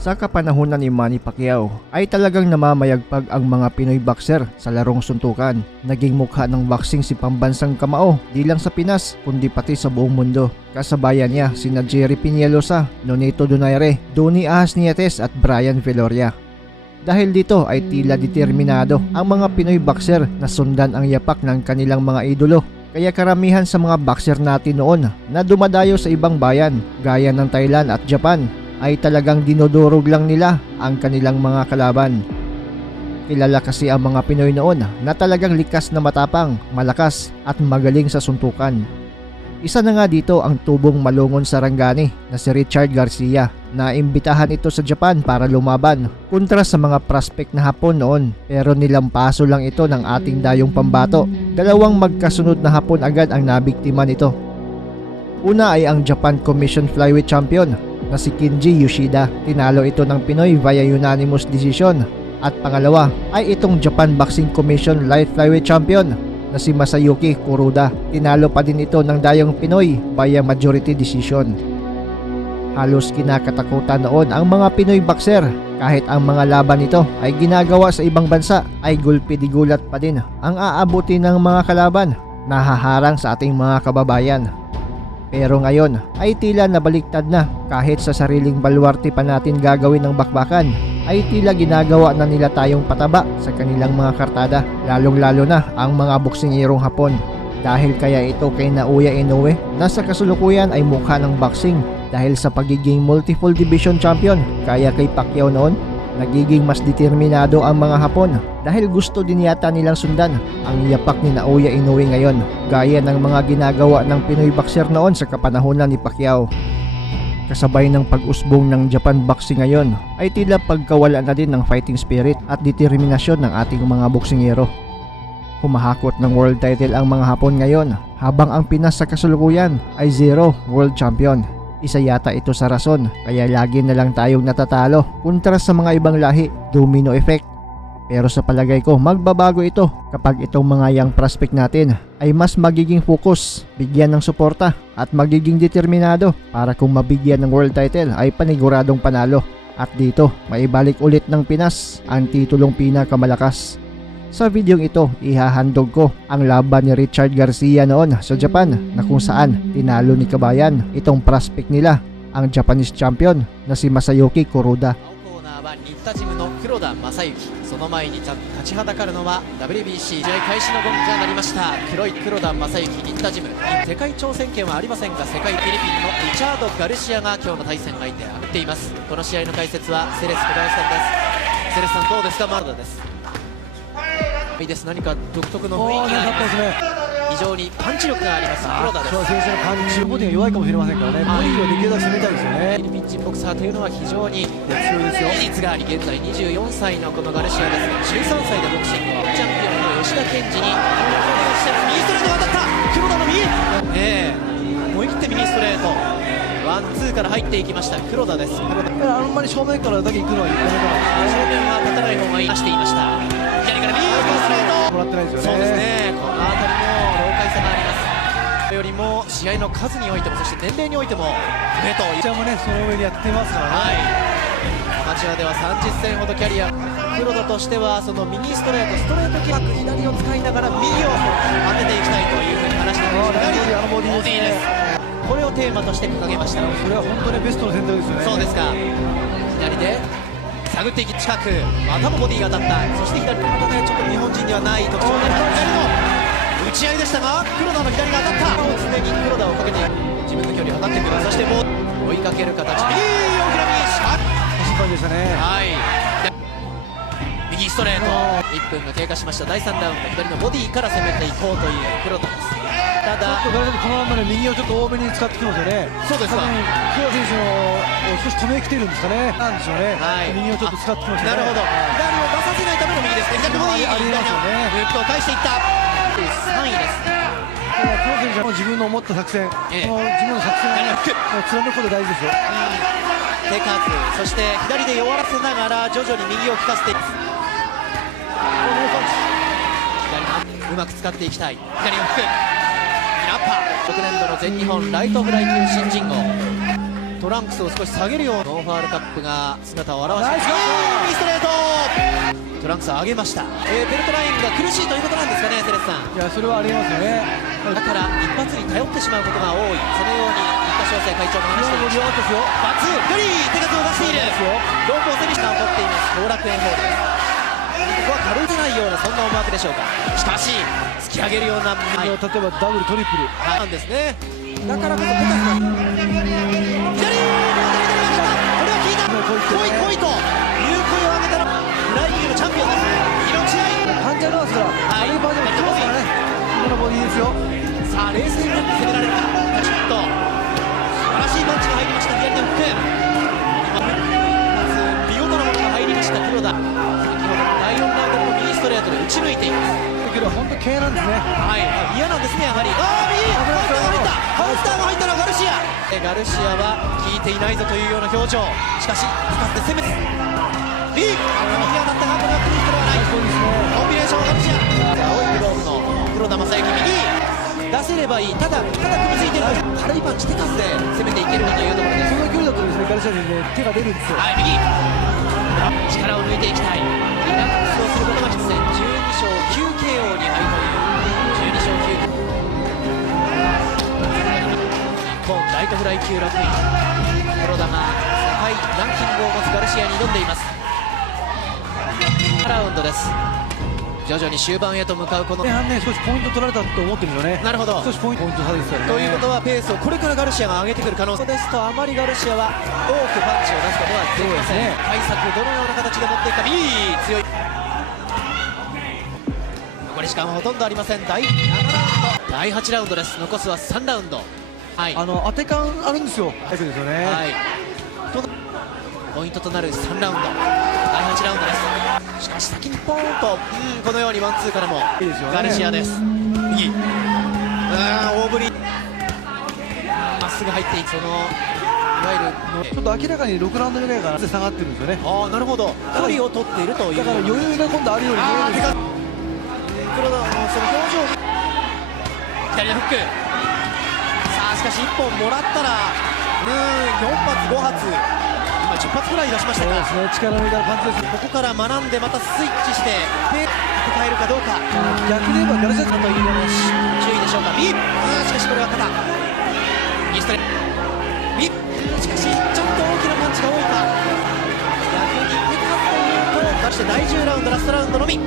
Sa kapanahunan ni Manny Pacquiao ay talagang namamayagpag ang mga Pinoy boxer sa larong suntukan. Naging mukha ng boxing si pambansang kamao di lang sa Pinas kundi pati sa buong mundo. Kasabayan niya sina Jerry Peñalosa, Nonito Donaire, Donnie Ahas Nietes at Brian Viloria. Dahil dito ay tila determinado ang mga Pinoy boxer na sundan ang yapak ng kanilang mga idolo. Kaya karamihan sa mga boxer natin noon na dumadayo sa ibang bayan gaya ng Thailand at Japan ay talagang dinudurog lang nila ang kanilang mga kalaban. Kilala kasi ang mga Pinoy noon na talagang likas na matapang, malakas at magaling sa suntukan. Isa na nga dito ang tubong malungon Sarangani na si Richard Garcia na imbitahan ito sa Japan para lumaban kontra sa mga prospect na Hapon noon, pero nilampaso lang ito ng ating dayong pambato. Dalawang magkasunod na Hapon agad ang nabiktima nito. Una ay ang Japan Commission Flyweight Champion na si Kinji Yoshida. Tinalo ito ng Pinoy via unanimous decision. At pangalawa ay itong Japan Boxing Commission Light Flyweight Champion na si Masayuki Kuroda. Tinalo pa din ito ng dayong Pinoy via majority decision. Halos kinakatakutan noon ang mga Pinoy boxer kahit ang mga laban nito ay ginagawa sa ibang bansa ay gulpi di gulat pa din ang aabuti ng mga kalaban na haharang sa ating mga kababayan. Pero ngayon ay tila nabaliktad na. Kahit sa sariling baluarte pa natin gagawin ng bakbakan ay tila ginagawa na nila tayong pataba sa kanilang mga kartada, lalong lalo na ang mga boksingirong Hapon. Dahil kaya ito kay Naoya Inoue na sa kasulukuyan ay mukha ng boxing dahil sa pagiging multiple division champion, kaya kay Pacquiao noon nagiging mas determinado ang mga Hapon dahil gusto din yata nilang sundan ang yapak ni Naoya Inoue ngayon, gaya ng mga ginagawa ng Pinoy boxer noon sa kapanahunan ni Pacquiao. Kasabay ng pag-usbong ng Japan boxing ngayon ay tila pagkawala na din ng fighting spirit at determinasyon ng ating mga boksingero. Humahakot ng world title ang mga Hapon ngayon habang ang Pinas sa kasulukuyan ay 0 world champion. Isa yata ito sa rason kaya lagi na lang tayong natatalo kontra sa mga ibang lahi, domino effect. Pero sa palagay ko magbabago ito kapag itong mga young prospect natin ay mas magiging focus, bigyan ng suporta at magiging determinado para kung mabigyan ng world title ay paniguradong panalo. At dito maibalik ulit ng Pinas ang titulong pinakamalakas. Sa videong ito, ihahandog ko ang laban ni Richard Garcia noon sa Japan na kung saan tinalo ni Kabayan itong prospect nila, ang Japanese champion na si Masayuki Kuroda. 新田ジムの黒田正幸、その前に立ちはだかるのは WBC 試合開始のゴングが鳴りました。黒田正幸、新田ジム、世界挑戦権はありませんが世界フィリピンのリチャード・ガルシアが今日の対戦相手を挙げています。この試合の解説はセレス小林さんです。セレスさんどうですか。マルダです。いいです。何か独特の雰囲気があります。非常にパンチ力があります黒田です。先生のパンチボディが弱いかもしれませんからね、ボディをできるだけ攻めたいですよね。フィリピン人ボクサーというのは非常に強いですよ。技術があり、現在24歳のこのガルシアですが13歳でボクシングチャンピオンの吉田健二に右ストレートが当たった。黒田の右、思い切って右ストレートワンツーから入っていきました黒田です。あんまり正面からだけ行くのはやめた正面は立たない方がいいとしていました。左から右ストレートもらってないですよね。そうですね、この辺りも老快さがあります。よりも試合の数においてもそして年齢においても上とピッチャーもねその上にやってますからね。アマチュアでは30戦ほどキャリア、黒田としてはその右ストレートキック左を使いながら右を当てていきたいというふうに話していました。ボディですね。これをテーマとして掲げました。それは本当にベストの選択ですよね。そうですか。左で探っていき近く、またもボディが当たった。そして左またねちょっと日本人にはない特徴で左の打ち合いでしたが黒田の左が当たった。常に黒田をかけて自分の距離を測ってくる。そしてもう追いかける形、右大きな右シャッ心配でしたね。右ストレート1分が経過しました。第3ラウンド左のボディから攻めていこうという黒田です。ただこのままね右をちょっと多めに使ってきますよね。そうですか。黒田選手の少し止めきてるんですかね。なんでしょうね。右をちょっと使ってきましたね。なるほど。左を出させないための右ですね。左のボディありますよね。グッと返していった。3位です。黒田選手は自分の思った作戦、自分の作戦を貫くこと大事ですよ。手数、そして左で弱らせながら徐々に右を利かせていく。左うまく使っていきたい。左を引く。ラッパー6年度の全日本ライトフライ級新人王トランクスを少し下げるようなノーファールカップが姿を現してナイス右ストレートトランクスを上げました、ベルトラインが苦しいということなんですかね、セレスさん。いやそれはありますよね。だから一発に頼ってしまうことが多い、そのように新田翔成会長も話していました。盛り上がったですよ。バツフリー手数を出しているですよ。ロープを背にして起こっています後楽園ホールです。ここは軽くないようなそんな思惑でしょうか。しかし突き上げるような、はい、例えばダブルトリプルなんですね。だからこそペタスが左両手に出ました。これは効いた。来い来いという声を上げたらフライ級のチャンピオンです。命合いパンチャーますから、はい軽いパンチャーも来ますからね。今のボディですよ。さあ冷静になって攻められるか。パチッと素晴らしいパンチが入りました。左のフックまず見事なものが入りました黒田。先ほどの第4ラウンドの右ストレートで打ち抜いています。だけど本当軽なんですね。はい嫌なんですねやはり。右カウンターが入ったのはガルシア。ガルシアは効いていないぞというような表情。しかし使って攻めて右当たったがこれはクリストではない。そうですね。コンビネーションガルシア。青いグローブの黒田正幸右出せればいい。ただ組みついてる軽いパンチ手数で攻めていけるかというところです。その距離だとですね、ガルシアにね手が出るんですよ。はい右力を抜いていきたい。リラックスをすることが必要。12勝9 KO に入るという12勝9日本ライトフライ級6位黒田が世界ランキングを持つガルシアに挑んでいます。ラウンドです。徐々に終盤へと向かうこの前半ね少しポイント取られたと思ってるんですよね。なるほど少しポイント差ですからね。ということはペースをこれからガルシアが上げてくる可能性ですと、あまりガルシアは多くパンチを出すことはできません。そうですね対策どのような形で持っていくか。右強い。残り時間はほとんどありません。第7ラウンド第8ラウンドです。残すは3ラウンド。はい当て感あるんですよ。タイプですよね。はいポイントとなる3ラウンド第8ラウンドです。しかし先にポーンと、このようにワンツーからもいいですよねガルシアです。右大振りまっすぐ入っていく。そのいわゆるちょっと明らかに6ラウンドぐらいから下がってるんですよね。なるほど距離を取っているという。だから余裕が今度あるように見えるんですよ。黒田のその表情左のフック。さあしかし1本もらったら4発5発今10発ぐらい出しましたが、そうですね、力抜いたらパンチです。ここから学んでまたスイッチしてペース戦えるかどうか逆に言えばガルシアというような注意でしょうか。右しかしこれは肩右ストレート右しかしちょっと大きなパンチが多いか。逆に手数というとそして第10ラウンドラストラウンドのみ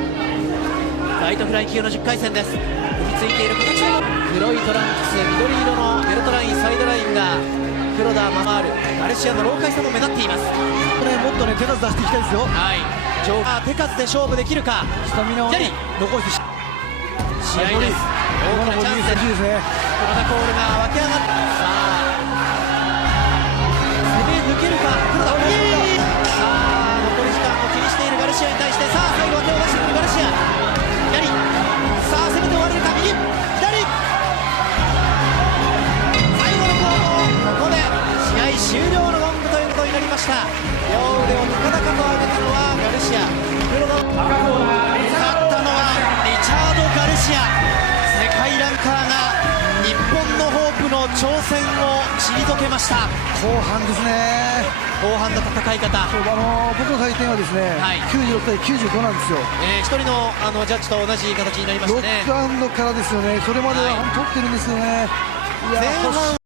ライトフライ級の10回戦です。踏みついている形の黒いトランクス緑色のベルトラインサイドラインが黒田ママールガルシアの老快さも目立っています。これもっとね手数出していきたいですよ。はい手数で勝負できるか。スタミナをね残して試合です。大きなチャンスです。いいですね。黒田コールが湧き上がってさあ攻め抜けるか黒田。さあ残り時間を気にしているガルシアに対してさあ最後は手を出してくるガルシア左さあ攻めて終われるか。右左最後の攻防ここで試合終了のゴングということになりました。両腕を高々と上げたのはガルシア。黒田勝ったのはリチャード・ガルシア。世界ランカーが日本のホープの挑戦を退けました。後半ですね。後半の戦い方僕の採点はですね、はい96対95なんですよ。一人のジャッジと同じ形になりましたね。6ラウンドからですよね。それまでははい取ってるんですよね。いや前半